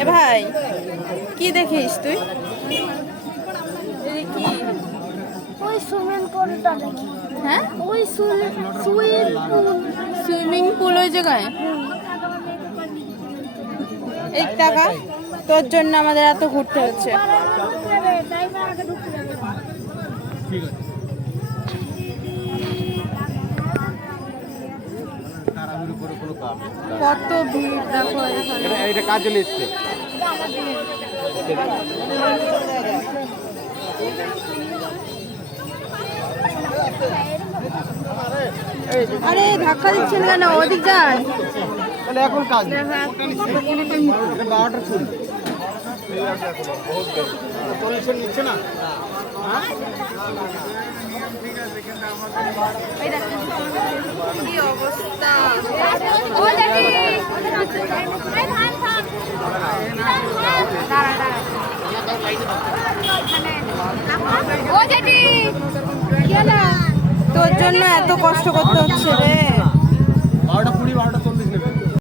এ ভাই কি দেখিস তুই? কি ওই সুইমিং পুলটা দেখি। হ্যাঁ ওই সুইমিং পুল ওই জায়গায়। এই টাকা তোর জন্য আমাদের এত ঘুরতে হচ্ছে। কত ভিড় দেখো এখানে। এটা কাজ চলে এসছে। আরে ধাক্কা দিচ্ছেন কেন? ওদিক যান। তাহলে এখন কাজ নেই। এটা 12টার ফুল 40 নিচ্ছে না। কি অবস্থা! তোর জন্য এত কষ্ট করতে হচ্ছে রে।